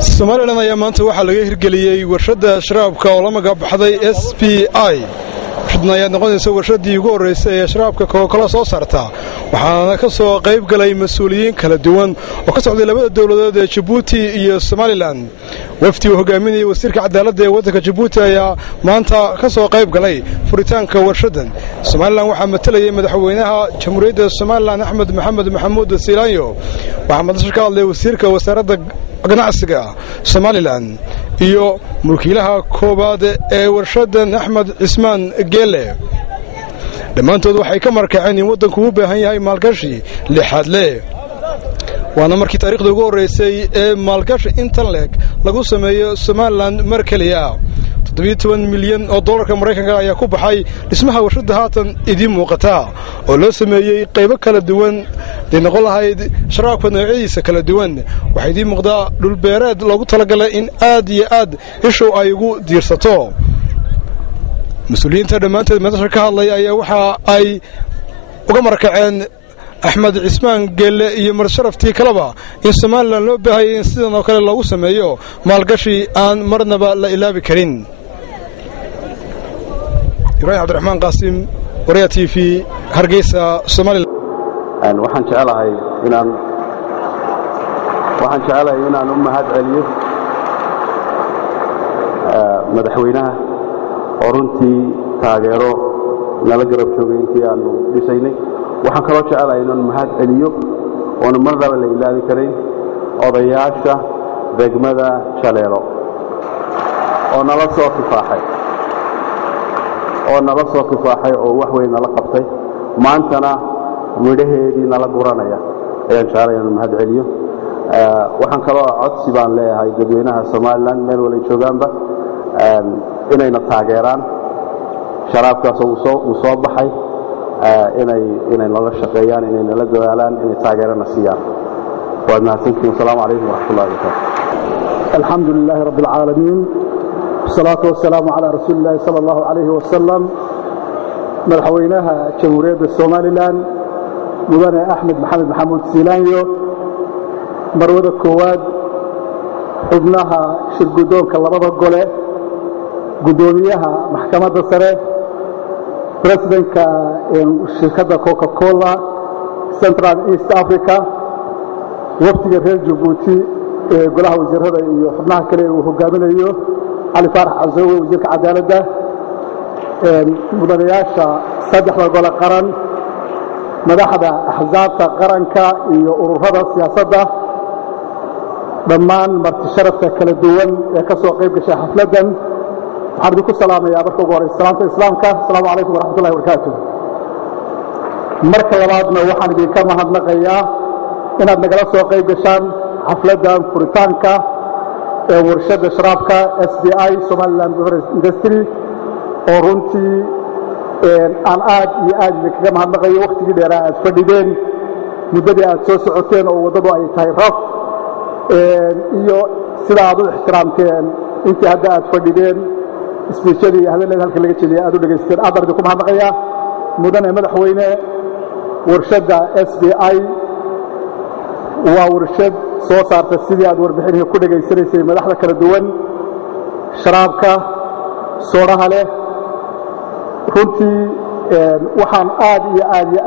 Somaliland ayaa maanta waxaa laga hirgeliyay warshada sharaabka oo la magac baxday SPI. Warshadna ayaa noqonaysa warshadii ugu horeysay ee sharaabka Coca-Cola soo saarta. Waxaana ka soo qayb galay mas'uuliyiin kala duwan oo ka socday labada dawladood ee Djibouti iyo Somaliland. Wafdi uu hogaaminayay wasiirka cadaaladda ee waddanka Djibouti ayaa maanta ka soo qayb galay furitaanka warshadan. Somaliland waxaa matalayay madaxweynaha Jamhuuriyadda Somaliland Axmed Maxamed Maxamuud Siilaanyo. Waxaa madasha ka hadlay wasiirka wasaaradda ganacsiga Somaliland iyo mulkiilaha koobaad ee warshadan Axmed Cismaan Geele. Dhammaantood waxay ka markaceen in waddanku u baahan yahay maalgashi lixaad leh. waana markii taariikhda ugu horeysay ee maalgashi intan leeg lagu sameeyo Somaliland mar kaliya. 17 milyan oo dollarka Mareykanka ayaa ku baxay dhismaha warshada haatan idin muuqata oo loo sameeyay qaybo kala duwan noqon lahayd sharaabka noocyadiisa kala duwan. waxay idin muuqdaa dhul beereed loogu talagalay in aad iyo aad ishu ay ugu diirsato. mas'uuliyiinta dhammaantood madasha ka hadlay ayaa waxa ay uga markaceen Axmed Cismaan Geele iyo marsharaftii kalaba in Somaliland loo baahay in sidan oo kale loogu sameeyo maalgashi aan marnaba la ilaabi karin. Ibrahim Abdurrahman Qasim, Warrior TV, Hargeysa, Somaliland. waxaan jecelahay inaan u mahad celiyo madaxweynaha oo runtii taageero nala garab joogay intii aanu dhisaynay. waxaan kaloo jecelahay inaan mahad celiyo oo marnaba la ilaabi karin odayaasha degmada Jaleelo oo nala soo kifaaxay oo wax weyn nala qabtay maantana midhaheedii nala guranaya ayaan jecelahay inaan mahad celiyo. waxaan kaloo codsi baan leeyahay dadweynaha Somaliland meel wala joogaanba inayna taageeraan sharaabkaas uu soo baxay inay nala shaqeeyaan inay nala dadaalaan inay taageerana siiyaan. waad mahadsantihiin. Assalaamu calaykum waraxmatullaahi wabarakaatuh. alxamdulilaahi rabbil caalamiin wasalaatu wasalaamu calaa rasuulillaahi sala allahu calayhi wasalam. madaxweynaha jamhuuriyadda Somaliland mudane Axmed Maxamed Maxamuud Siilaanyo, marwada koowaad xubnaha shirgudoonka labada gole, gudoomiyaha maxkamadda sare, presidentka shirkadda Coca-Cola Central East Africa, wafdiga reer Djibouti ee golaha wasiirada iyo xubnaha kale uu hogaaminayo Ali Faarax Casowe wasiirka cadaaladda, mudanayaasha saddexda gole qaran, madaxda axsaabta qaranka iyo ururada siyaasadda, dhammaan marti sharafta kala duwan ee ka soo qayb gashay xafladan. waxaan idinku salaamayaa marka ugu horeysa salaamta islaamka. assalaamu calaykum waraxmatullahi wabarakaatuh. marka labaadna waxaan idinka mahadnaqayaa inaad nagala soo qayb gashaan xafladan furitaanka ee warshada sharaabka SPI Somaliland Beverage Industry oo runtii aan aad iyo aad idinkaga mahadnaqayo waqtigii dheeraa aad fadhideen, muddadii aad soo socoteen oo waddadu ay tahay raf, iyo sida aad u ixtiraamteen intii hadda aad fadhideen isbiishadii iyo hadalladii halka laga jeediyay aad u dhagaysteen. aad baan idinku mahadnaqayaa. mudane madaxweyne, warshadda SPI waa warshad soo saarta sidii aad warbixinihii ku dhegaysanaysay madaxda kala duwan sharaabka sooraha leh. runtii waxaan aad iyo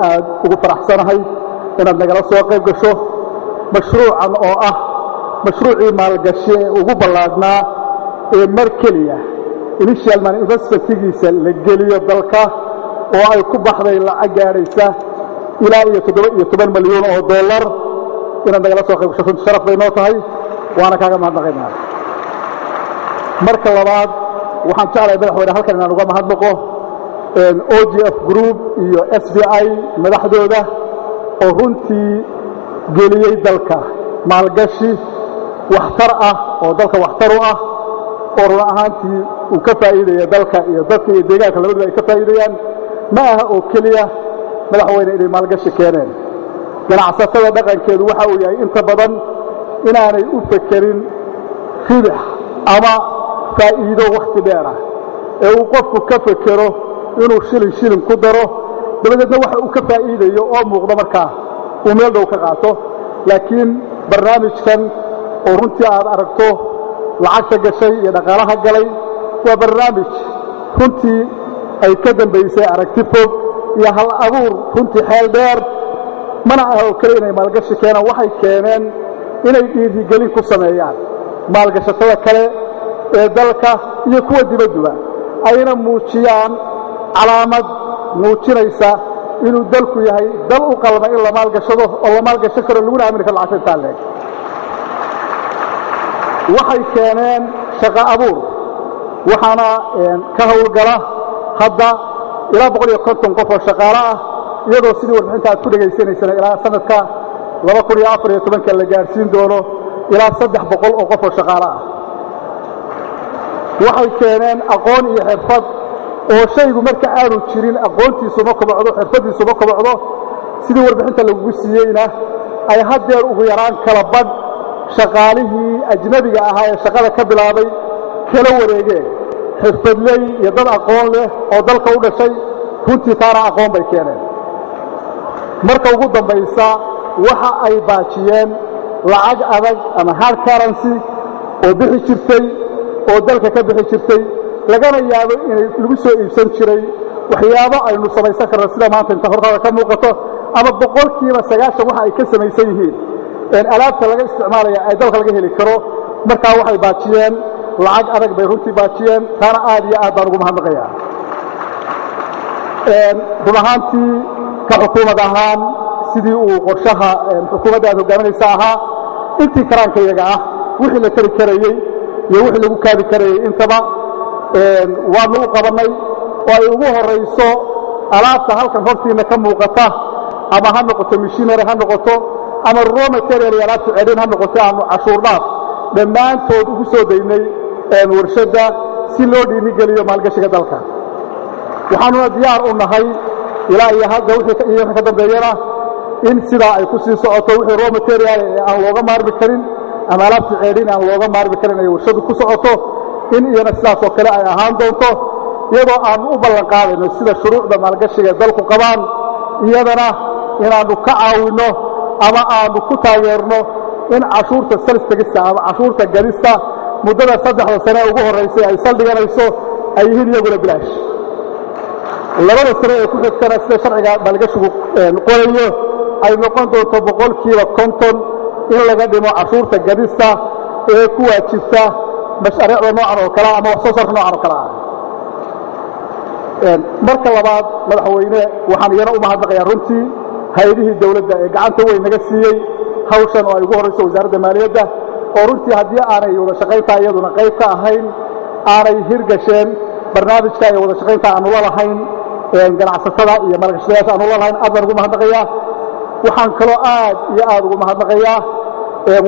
aad ugu faraxsanahay inaad nagala soo qayb gasho mashruucan oo ah mashruucii maalgashi ee ugu ballaadhnaa ee mar keliya initial investmentigiisa la geliyo dalka oo ay ku baxday lacag gaadhaysa ilaa iyo 17 milyan oo dollar. inaad nagala soo qayb gasho runtii sharaf bay noo tahay, waana kaaga mahadnaqaynaa. marka labaad waxaan jeclahay madaxweyne halkan inaan uga mahadnaqo OGF Group iyo SPI madaxdooda oo runtii geliyey dalka maalgashi waxtar ah oo dalka waxtar u ah oo run ahaantii uu ka faa'iideeyo dalka iyo dadka iyo deegaanka labaduba ay ka faa'iideeyaan. ma aha oo keliya madaxweyne inay maalgashi keeneen. ganacsatada dhaqankeedu waxa uu yahay inta badan inaanay u fekerin ribax ama faa'iido waqti dheer ah ee uu qofku ka fekero inuu shilin ku daro dabadeedna waxa uu ka faa'iideeyo oo muuqdo markaa uu meel dhow ka qaato. laakiin barnaamijkan oo runtii aad aragto lacagta gashay iyo dhaqaalaha galay waa barnaamij runtii ay ka dambaysay aragti fog iyo hal abuur runtii xeel dheer mana aha oo kale inay maalgashi keenaan waxay keeneen inay dhiirigelin ku sameeyaan maalgashatada kale ee dalka iyo kuwa dibadduba ayna muujiyaan calaamad muujinaysa inuu dalku yahay dal u qalma in la maalgashado oo la maalgashan karo laguna aamini karo lacagta intaa leeg waxay keeneen shaqo abuur waxaana ka howlgala hadda ilaa 150 qof oo shaqaale ah iyadoo sidii warbixinta aad ku dhegaysanaysana ilaa sanadka 2014 la gaarsiin doono ilaa 300 oo qof oo shaqaale ah waxay keeneen aqoon iyo xirfad oo shaygu marka aanu jirin aqoontiisu ma kobocdo xirfadiisu ma kobocdo sidii warbixinta lagu siiyeyna ay haddeer ugu yaraan kala badh shaqaalihii ajnabiga ahaa ee shaqada ka bilaabay kala wareegeen xirfadley iyo dad aqoon leh oo dalka u dhashay runtii taana aqoon bay keeneen marka ugu dambaysa waxa ay baajiyeen lacag adag ama hard currency oo bixi jirtay oo dalka ka bixi jirtay lagana yaabo inay lagu soo iibsan jiray waxyaabo aynu samaysan karno sida maanta inta hortaada ka muuqato ama 90% waxa ay ka samaysan yihiin alaabta laga isticmaalaya ay dalka laga heli karo markaa waxay baajiyeen lacag adag bay runtii baajiyeen taana aad iyo aad baan ugu mahadnaqayaa run ahaantii ka xukuumad ahaan sidii uu qorshaha xukuumadda aad hogaaminaysa ahaa intii karaankayaga ah wixii la tari karayey iyo wixii lagu kaabi karayey intaba waanu u qabannay oo ay ugu horayso alaabta halkan hortiina ka muuqata ama ha noqoto machinery ha noqoto ama raw material iyo alaabta cerin ha noqoto aanu cashuur dhaaf dhammaantood ugu soo daynay warshadda si loo dhiirigeliyo maalgashiga dalka waxaanuna diyaar u nahay ilaa iyo hadda wixii ka dambeeyana in sidaa ay ku sii socoto wixii raw material aan looga maarmi karin ama alaabta cerin aan looga maarmi karin ay warshaddu ku socoto in iyana sidaas oo kale ay ahaan doonto iyadoo aanu u ballan qaadayno sida shuruucda maalgashiga dalku qabaan iyadana inaannu ka caawinno ama aanu ku taageerno in cashuurta sales tagista ama cashuurta galista muddada 3 sano ugu horeysay ay saldhiganayso ay yihiin iyaguna bilaash labada sano ee ku xigtana sida sharciga maalgashigu qorayo ay noqon doonto 50% in laga dhimo cashuurta galista ee ku waajibta mashaariicda noocan oo kale ama wax soo saarka noocan oo kale ah marka labaad madaxweyne waxaan iyana u mahadnaqayaa runtii hay'adihii dawladda ee gacanta weyn naga siiyey hawshan oo ay ugu horeyso wasaaradda maaliyadda oo runtii haddii aanay wada shaqayntaa iyaduna qayb ka ahayn aanay hirgasheen barnaamijka iyo wada shaqaynta aanu la lahayn ganacsatada iyo maalgashadayaasha aanu la lahayn aad baan ugu mahadnaqayaa waxaan kaloo aad iyo aad ugu mahadnaqayaa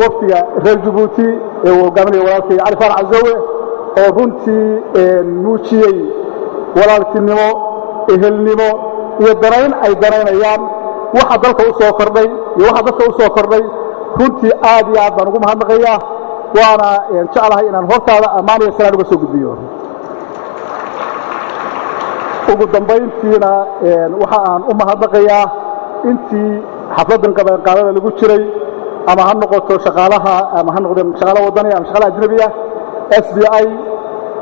wafdiga reer jabuuti ee uu hogaaminaya walaalkay cali faarax cazowe oo runtii muujiyey walaaltinimo ehelnimo iyo danayn ay danaynayaan waxa dalka u soo kordhay iyo waxa dadka u soo kordhay runtii aad iyo aad baan ugu mahadnaqayaa waana jeclahay inaan hortaada ammaan iyo salaan uga soo gudbiyo ugu dambayntiina waxa aan u mahadnaqayaa intii xafladan qabanqaabada lagu jiray ama ha noqoto shaqaalaha ama ha noqdeen shaqaale wadani ama shaqaale ajnabi ah SBI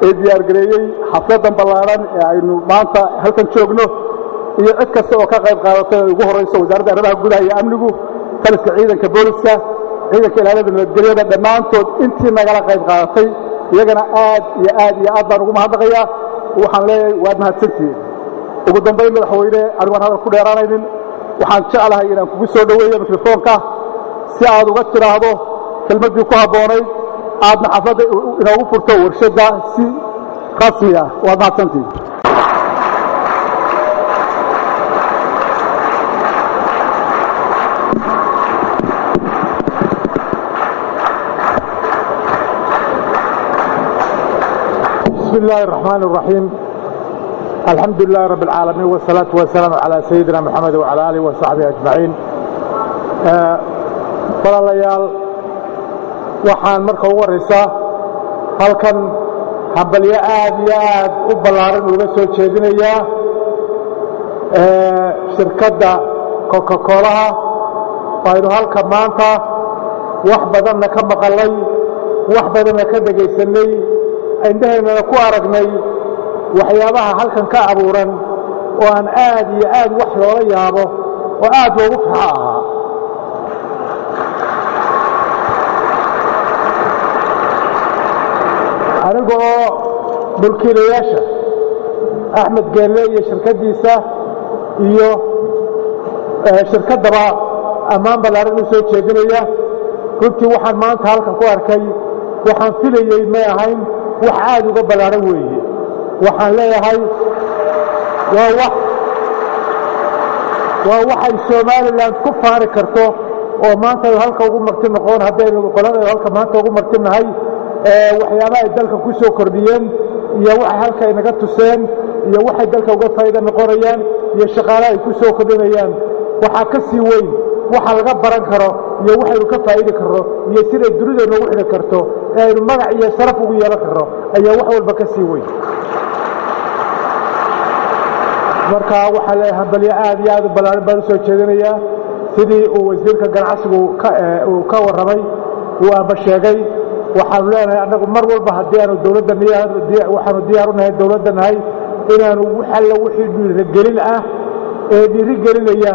ee diyaargareeyey xafladan ballaaran ee aynu maanta halkan joogno iyo cid kasta oo ka qayb qaadatay oo ugu horeyso wasaaradda arrimaha gudaha iyo amnigu taliska ciidanka booliska ciidanka ilaalada nabadgelyada dhammaantood intii nagala qayb qaadatay iyagana aad iyo aad iyo aad baan ugu mahadnaqayaa waxaan leeyahay waad mahadsantihiin ugu dambayn madaxweyne anigu aan hadal ku dheeraanaynin waxaan jeclahay inaan kugu soo dhoweeyo mikrofoonka si aad uga tiraahdo kelmaddii ku habboonayd aadna xafladda inoogu furto warshadda si rasmi ah waad mahadsantihiin بسم الله الرحمن الرحيم الحمد لله رب العالمين والصلاة والسلام على سيدنا محمد وعلى آله وصحبه أجمعين walaalayaal waxaan marka ugu horeysaa halkan hambalyo aad iyo aad u ballaaran uga soo jeedinayaa shirkadda Coca-Cola aynu halka maanta wax badanna ka maqalay wax badanna ka dhagaysanay indhaheennana ku aragnay waxyaabaha halkan ka abuuran oo aan aad iyo aad wax loola yaabo oo aad loogu farxo ahaa anigoo mulkiilayaasha axmed geelle iyo shirkaddiisa iyo shirkaddaba ammaan ballaaran u soo jeedinaya runtii waxaan maanta halkan ku arkay waxaan filayey may ahayn wax aad uga ballaaran weeye waxaan leeyahay waa waxay somalilan ku faari karto oo maanta halka ugu marti noqon haddaynu qolada halka maanta ugu martinahay waxyaabaha ay dalka ku soo kordhiyeen iyo waxa halka ay naga tuseen iyo waxay dalka uga faa'iido noqonayaan iyo shaqaalaha ay ku soo kordhinayaan waxaa ka sii weyn waxa laga baran karo iyo waxaynu ka faa'iidi karno iyo siday dunida noogu xidhi karto ee aynu magac iyo sharaf ugu yeelan karno ayaa wax walba ka sii weyn marka waxaa leeyahay hambalyo aad iyo aad u ballaaran baan u soo jeedinayaa sidii uu wasiirka ganacsigu uu ka warramay uu amba sheegay waxaanu leenahay annagu mar walba haddii aanu dowladda waxaanu diyaar u nahay dowladda nahay inaanu alla wixii dhiirigelin ah ee dhiirigelinaya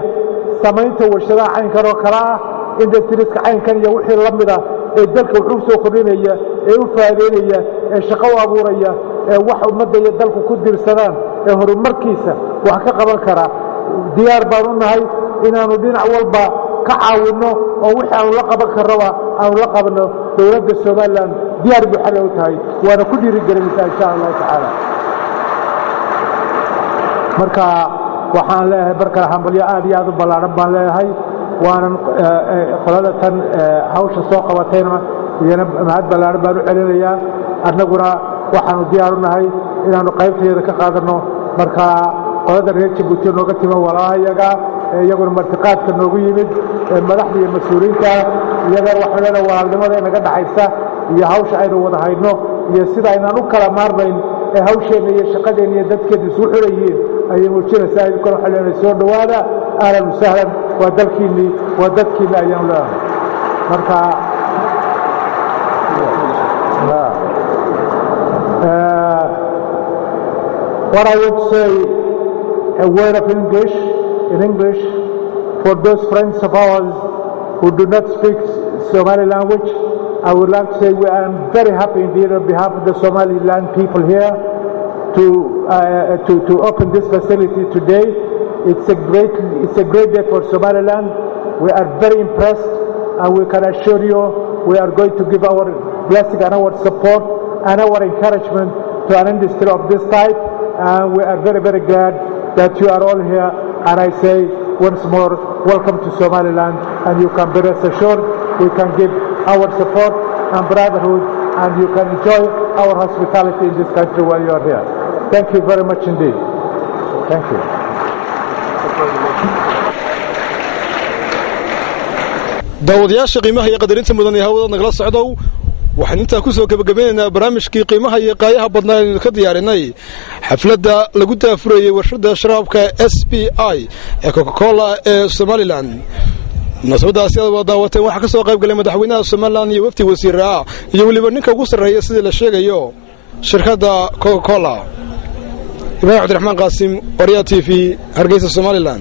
samaynta warshadaha caynkan oo kale ah industriska caynkan iyo wixii la mid ah ee dalka wuxuu soo kordhinaya ee u faa'iideynaya ee shaqo u abuuraya ee wax ummadda iyo dalku ku dirsadaan ee horumarkiisa wax ka qaban kara diyaar baan u nahay inaanu dhinac walba ka caawinno oo wixii aanu la qaban karnoba aanu la qabanno dowladda somalilan diyaar buu xalle u tahay waana ku dhiirigelinaysaa insha allahu tacaala marka waxaan leeyahay markale hambalyo aad iyo aad u ballaaran baan leeyahay waanan qolada tan hawsha soo qabatayna iyana mahad ballaaran baan u celinayaa annaguna waxaanu diyaar u nahay inaanu qaybtayada ka qaadanno marka qolada reer jabuuti nooga timo walaahayaga iyaguna martiqaadka noogu yimid madaxda iyo mas-uuliyiinta iyagana waxaan leenahay walaalnimada inaga dhaxaysa iyo hawsha aynu wada hayno iyo sida aynaan u kala maarmayn ee hawsheenna iyo shaqadeenna iyo dadkeeda isugu xiran yihiin ayay muujinaysaa idinkuna waxaan leenahay soo dhowaada ahlan wasahlan waa dalkiinnii waa dadkiinni ayaanu leenahay marka what I would say a word of English for those friends of ours who do not speak Somali language. I would like to say I am very happy indeed on behalf of the Somaliland people here to open this facility today. It's a great day for Somaliland. We are very impressed, and we can assure you we are going to give our blessing and our support and our encouragement to an industry of this type. And we are very, very glad that you are all here. And I say once more, welcome to Somaliland, and you can be rest assured we can give our support and brotherhood, and you can enjoy our hospitality in this country while you are here. Thank you very much indeed. Thank you. daawadayaasha qiimaha iyo qadarinta mudan ee hawada nagala socdow waxaan intaa ku soo gabagabeynaynaa barnaamijkii qiimaha iyo qaayaha badnaa ee ka diyaarinay xafladda lagu daafurayay warshadda sharaabka SPI ee Coca-Cola ee Somaliland munaasabadaasi aad daawateen waxa ka soo qayb galay madaxweynaha Somaliland iyo wafdi wasiir ah iyo waliba ninka ugu sarreeya sida la sheegayo shirkadda Coca-Cola Ibrahim Abdiraxmaan Qaasim Oriya TV Hargeysa Somaliland